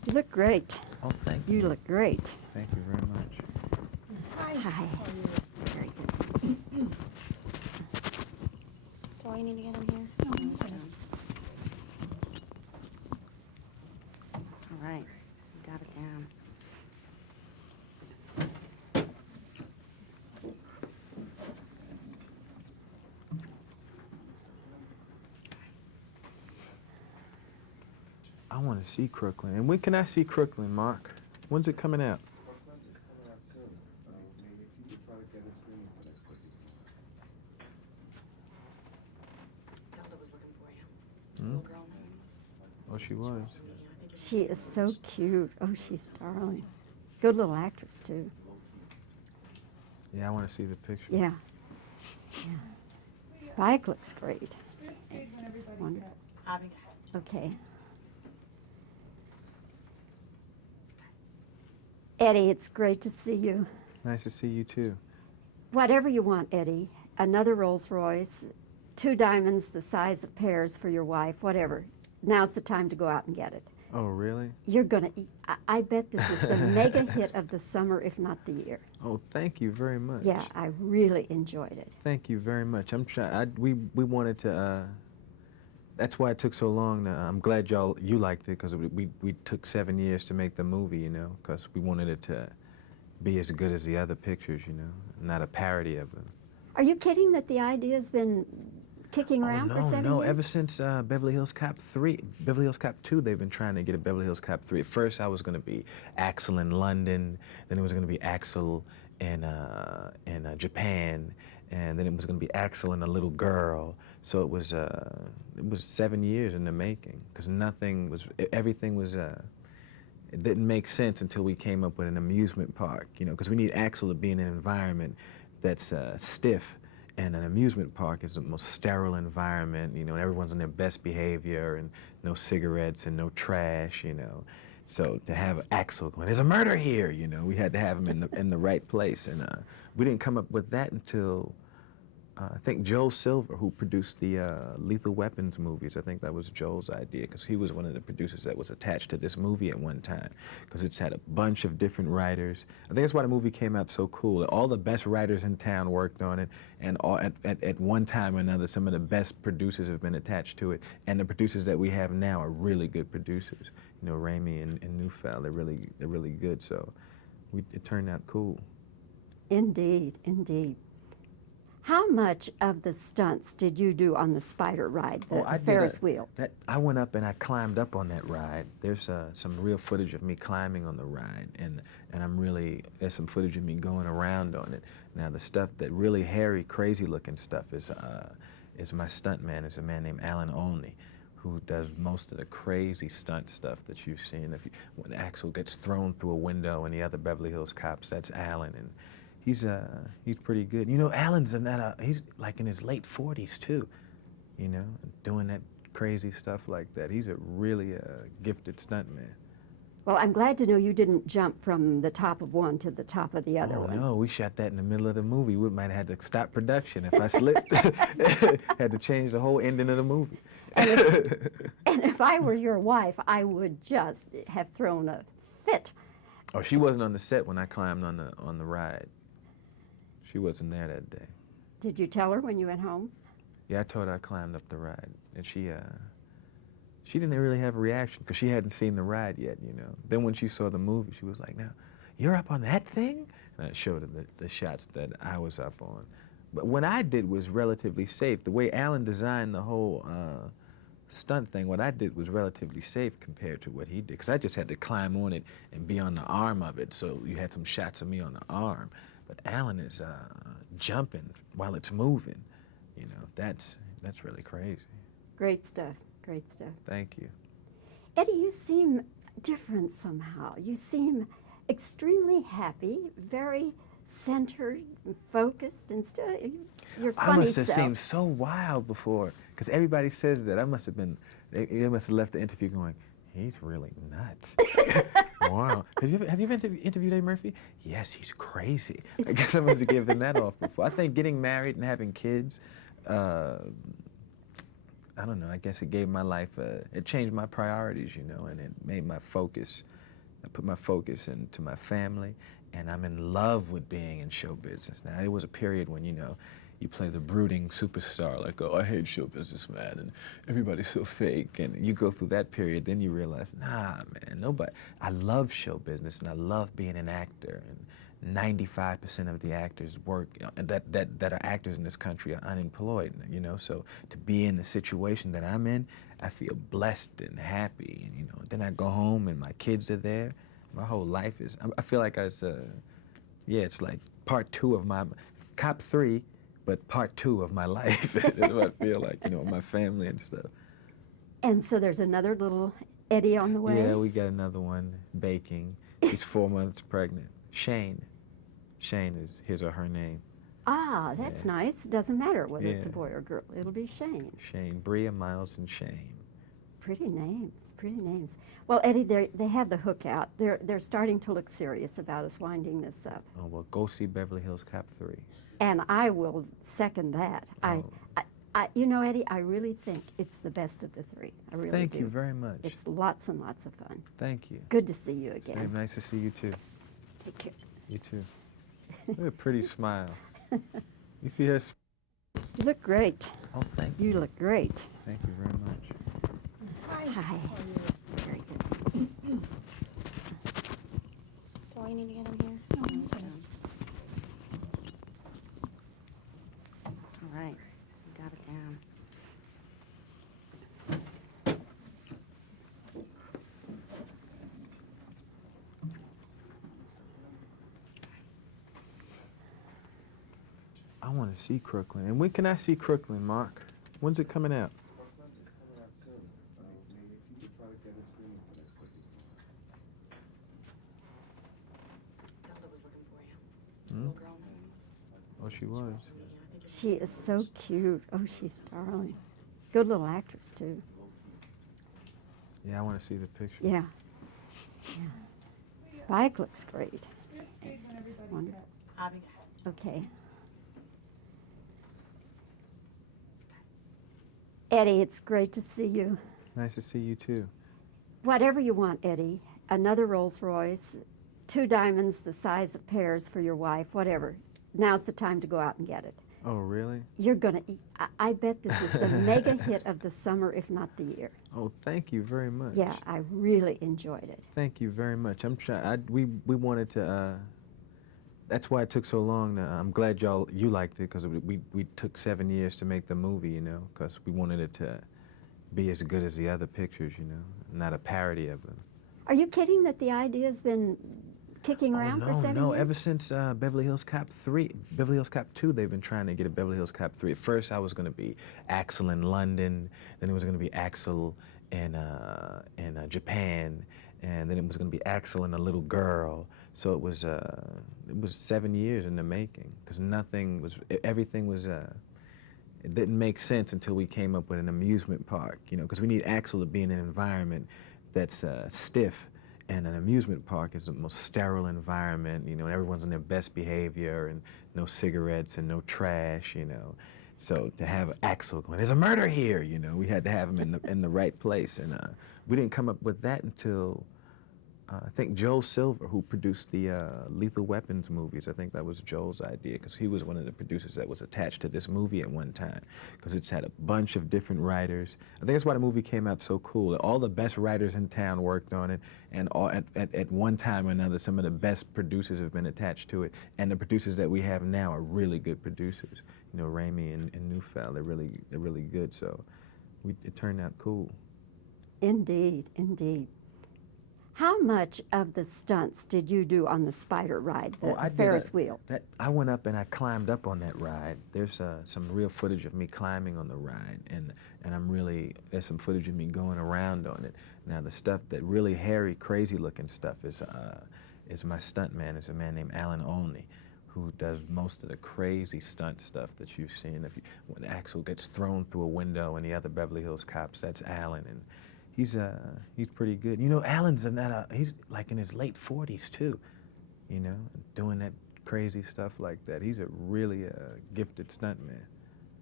You look great. Oh, thank you. You look great. Thank you very much. Hi. Very good. Do I need to get in here? No, it's done. All right, got it down. I want to see Crooklyn. And when can I see Crooklyn, Mark? When's it coming out? Brooklyn is coming out soon. Maybe if you could try to get a screening for next week. Zelda was looking for you. Hmm? Little girl name. Oh, she was. She is so cute. Oh, she's darling. Good little actress, too. Yeah, I want to see the picture. Yeah. Yeah. Spike looks great. It's wonderful. Bobbie. Okay. Eddie, it's great to see you. Nice to see you, too. Whatever you want, Eddie. Another Rolls Royce, 2 diamonds the size of pears for your wife, whatever. Now's the time to go out and get it. Oh, really? You're gonna, I bet this is the mega hit of the summer, if not the year. Oh, thank you very much. Yeah, I really enjoyed it. Thank you very much. I'm trying. We wanted to. That's why it took so long. I'm glad you liked it, because we took 7 years to make the movie. You know, because we wanted it to be as good as the other pictures. You know, not a parody of them. Are you kidding that the idea's been kicking around for 7 years? No, ever since Beverly Hills Cop 3, Beverly Hills Cop 2, they've been trying to get a Beverly Hills Cop 3. At first, I was going to be Axel in London, then it was going to be Axel in Japan, and then it was going to be Axel and a little girl. So it was 7 years in the making, because everything was, it didn't make sense until we came up with an amusement park, you know, because we need Axel to be in an environment that's stiff. And an amusement park is the most sterile environment, you know, and everyone's on their best behavior, and no cigarettes and no trash, you know. So to have Axel going, there's a murder here, you know, we had to have him in the right place. And we didn't come up with that until, I think Joel Silver, who produced the Lethal Weapons movies. I think that was Joel's idea, because he was one of the producers that was attached to this movie at one time, because it's had a bunch of different writers. I think that's why the movie came out so cool. All the best writers in town worked on it, and at one time or another, some of the best producers have been attached to it. And the producers that we have now are really good producers. You know, Raimi and Neufeld, they're really good. So it turned out cool. Indeed, indeed. How much of the stunts did you do on the spider ride, the Ferris wheel? I went up and I climbed up on that ride. There's some real footage of me climbing on the ride, and there's some footage of me going around on it. Now the stuff that really hairy, crazy looking stuff is my stunt man. Is a man named Alan Olney, who does most of the crazy stunt stuff that you've seen. When Axel gets thrown through a window and the other Beverly Hills Cops, that's Alan. And he's pretty good. You know, Alan's he's like in his late 40s too, you know, doing that crazy stuff like that. He's a really gifted stuntman. Well, I'm glad to know you didn't jump from the top of one to the top of the other one. No, we shot that in the middle of the movie. We might have had to stop production if I slipped. Had to change the whole ending of the movie. And if I were your wife, I would just have thrown a fit. Oh, she wasn't on the set when I climbed on the ride. She wasn't there that day. Did you tell her when you went home? Yeah, I told her I climbed up the ride, and she didn't really have a reaction, because she hadn't seen the ride yet, you know. Then when she saw the movie, she was like, "Now, you're up on that thing?" And I showed her the shots that I was up on. But what I did was relatively safe. The way Alan designed the whole stunt thing, what I did was relatively safe compared to what he did, because I just had to climb on it and be on the arm of it, so you had some shots of me on the arm. But Alan is jumping while it's moving. You know, that's really crazy. Great stuff, great stuff. Thank you. Eddie, you seem different somehow. You seem extremely happy, very centered, and focused, and still you're funny. I must have self. seemed so wild before, because everybody says that. I must have been, they must have left the interview going, he's really nuts. Wow. Have you ever interviewed Eddie Murphy? Yes, he's crazy. I guess I must have given that off before. I think getting married and having kids, I don't know, I guess it gave my life, it changed my priorities, you know, and it made my focus, I put my focus into my family, and I'm in love with being in show business. Now, it was a period when, you know, you play the brooding superstar, like, oh, I hate show business, man, and everybody's so fake, and you go through that period, then you realize, nah, man, nobody, I love show business, and I love being an actor, and 95% of the actors work, that are actors in this country are unemployed, you know, so to be in the situation that I'm in, I feel blessed and happy, and, you know, then I go home and my kids are there, my whole life is, I feel like yeah, it's like part 2 of my, Cop 3, but part 2 of my life. That's what I feel like, you know, my family and stuff. And so there's another little Eddie on the way? Yeah, we got another one baking. She's 4 months pregnant. Shane. Shane is his or her name. Ah, that's Yeah. nice. It doesn't matter whether it's a Yeah. boy or girl. It'll be Shane. Shane. Bria, Miles, and Shane. Pretty names, pretty names. Well, Eddie, they have the hook out. They're starting to look serious about us winding this up. Oh, well, go see Beverly Hills Cop 3. And I will second that. Oh. You know, Eddie, I really think it's the best of the 3. I really Thank do. you very much. It's lots and lots of fun. Thank you. Good to see you again. Same, nice to see you too. Take care. You too. Look at a pretty smile. You see her? You look great. Oh, thank you. You look great. Thank you very much. Hi. Very good. Do I need to get in here? No, it's done. All right, got it down. I want to see Crooklyn. And when can I see Crooklyn, Mark? When's it coming out? Brooklyn is coming out soon. Maybe if you could try to get a screening for next week. Zelda was looking for you. Hmm? Little girl name. Oh, she was. She is so cute. Oh, she's darling. Good little actress, too. Yeah, I want to see the picture. Yeah. Yeah. Spike looks great. It's wonderful. Okay. Eddie, it's great to see you. Nice to see you too. Whatever you want, Eddie. Another Rolls Royce, 2 diamonds the size of pears for your wife, whatever. Now's the time to go out and get it. Oh, really? You're gonna, I bet this is the mega hit of the summer, if not the year. Oh, thank you very much. Yeah, I really enjoyed it. Thank you very much. I'm trying. We wanted to. That's why it took so long. I'm glad you liked it because we took 7 years to make the movie. You know, because we wanted it to be as good as the other pictures. You know, not a parody of them. Are you kidding that the idea's been kicking around for 7 No, years? ever since Beverly Hills Cop 3, Beverly Hills Cop 2, they've been trying to get a Beverly Hills Cop 3. At first, I was going to be Axel in London, then it was going to be Axel in Japan, and then it was going to be Axel and a little girl. So it was 7 years in the making, because everything was, it didn't make sense until we came up with an amusement park, you know, because we need Axel to be in an environment that's stiff. And an amusement park is the most sterile environment, you know, and everyone's on their best behavior and no cigarettes and no trash, you know. So to have Axel going, there's a murder here, you know, we had to have him in the right place. And we didn't come up with that until, I think Joel Silver, who produced the Lethal Weapons movies. I think that was Joel's idea, because he was one of the producers that was attached to this movie at one time, because it's had a bunch of different writers. I think that's why the movie came out so cool. All the best writers in town worked on it, and at one time or another, some of the best producers have been attached to it, and the producers that we have now are really good producers. You know, Raimi and Neufeld, they're really good, so it turned out cool. Indeed, indeed. How much of the stunts did you do on the spider ride, the I did Ferris wheel? I went up and I climbed up on that ride. There's some real footage of me climbing on the ride, and there's some footage of me going around on it. Now the stuff, that really hairy, crazy looking stuff is my stunt man, is a man named Alan Olney, who does most of the crazy stunt stuff that you've seen. When Axel gets thrown through a window and the other Beverly Hills Cops, that's Alan, and he's pretty good. You know, Alan's he's like in his late 40s too, you know, doing that crazy stuff like that. He's a really gifted stuntman.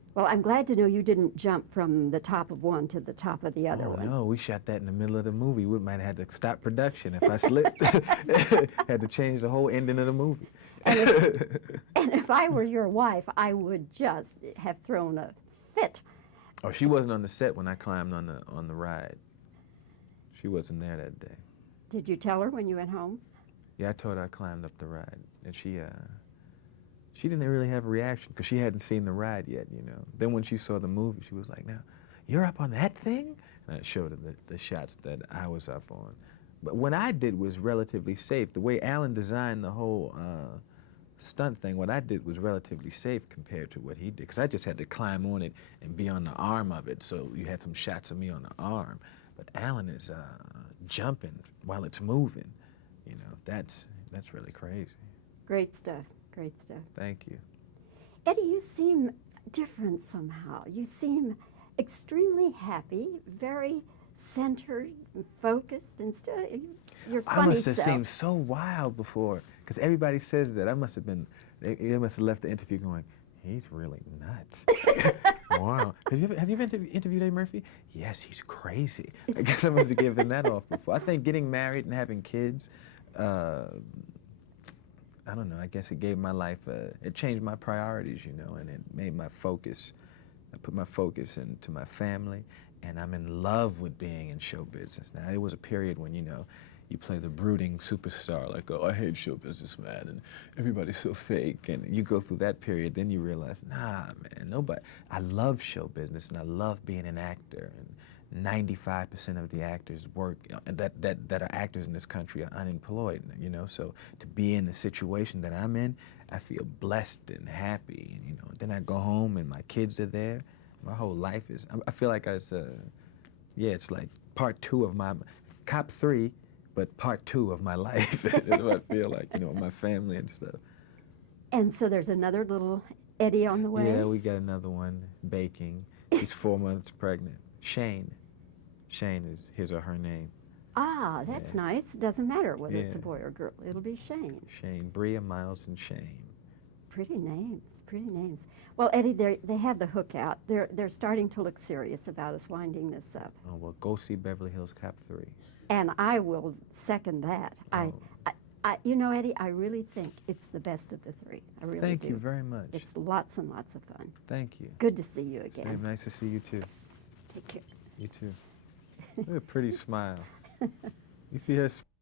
Well, I'm glad to know you didn't jump from the top of one to the top of the other Oh, one. no, we shot that in the middle of the movie. We might have had to stop production if I slipped. Had to change the whole ending of the movie. And if I were your wife, I would just have thrown a fit. Oh, she wasn't on the set when I climbed on the ride. She wasn't there that day. Did you tell her when you went home? Yeah, I told her I climbed up the ride, and she didn't really have a reaction because she hadn't seen the ride yet, you know. Then when she saw the movie, she was like, "Now, you're up on that thing?" And I showed her the shots that I was up on. But what I did was relatively safe. The way Alan designed the whole stunt thing, what I did was relatively safe compared to what he did, because I just had to climb on it and be on the arm of it, so you had some shots of me on the arm. But Alan is jumping while it's moving. You know, that's really crazy. Great stuff, great stuff. Thank you. Eddie, you seem different somehow. You seem extremely happy, very centered, focused, and still you're I funny must have self. seemed so wild before, because everybody says that. I must have been, they must have left the interview going, he's really nuts. Wow. Have you been interviewed Eddie Murphy? Yes, he's crazy. I guess I must have given that off before. I think getting married and having kids, I don't know, I guess it gave my life, it changed my priorities, you know, and it made my focus, I put my focus into my family, and I'm in love with being in show business. Now, it was a period when, you know, you play the brooding superstar, like, oh, I hate show business, man, and everybody's so fake, and you go through that period, then you realize, nah, man, nobody, I love show business, and I love being an actor, and 95% of the actors work, that are actors in this country are unemployed, you know, so to be in the situation that I'm in, I feel blessed and happy, and, you know, then I go home and my kids are there, my whole life is, I feel like yeah, it's like part 2 of my, Cop 3, but part 2 of my life. That's what I feel like, you know, my family and stuff. And so there's another little Eddie on the way? Yeah, we got another one baking. She's 4 months pregnant. Shane. Shane is his or her name. Ah, that's Yeah. nice. It doesn't matter whether it's a Yeah. boy or girl. It'll be Shane. Shane, Bria, Miles, and Shane. Pretty names, pretty names. Well, Eddie, they have the hook out. They're starting to look serious about us winding this up. Oh, well, go see Beverly Hills Cop 3. And I will second that. Oh. You know, Eddie, I really think it's the best of the 3. I really Thank do. you very much. It's lots and lots of fun. Thank you. Good to see you again. Same, nice to see you too. Take care. You too. What a pretty smile. You see her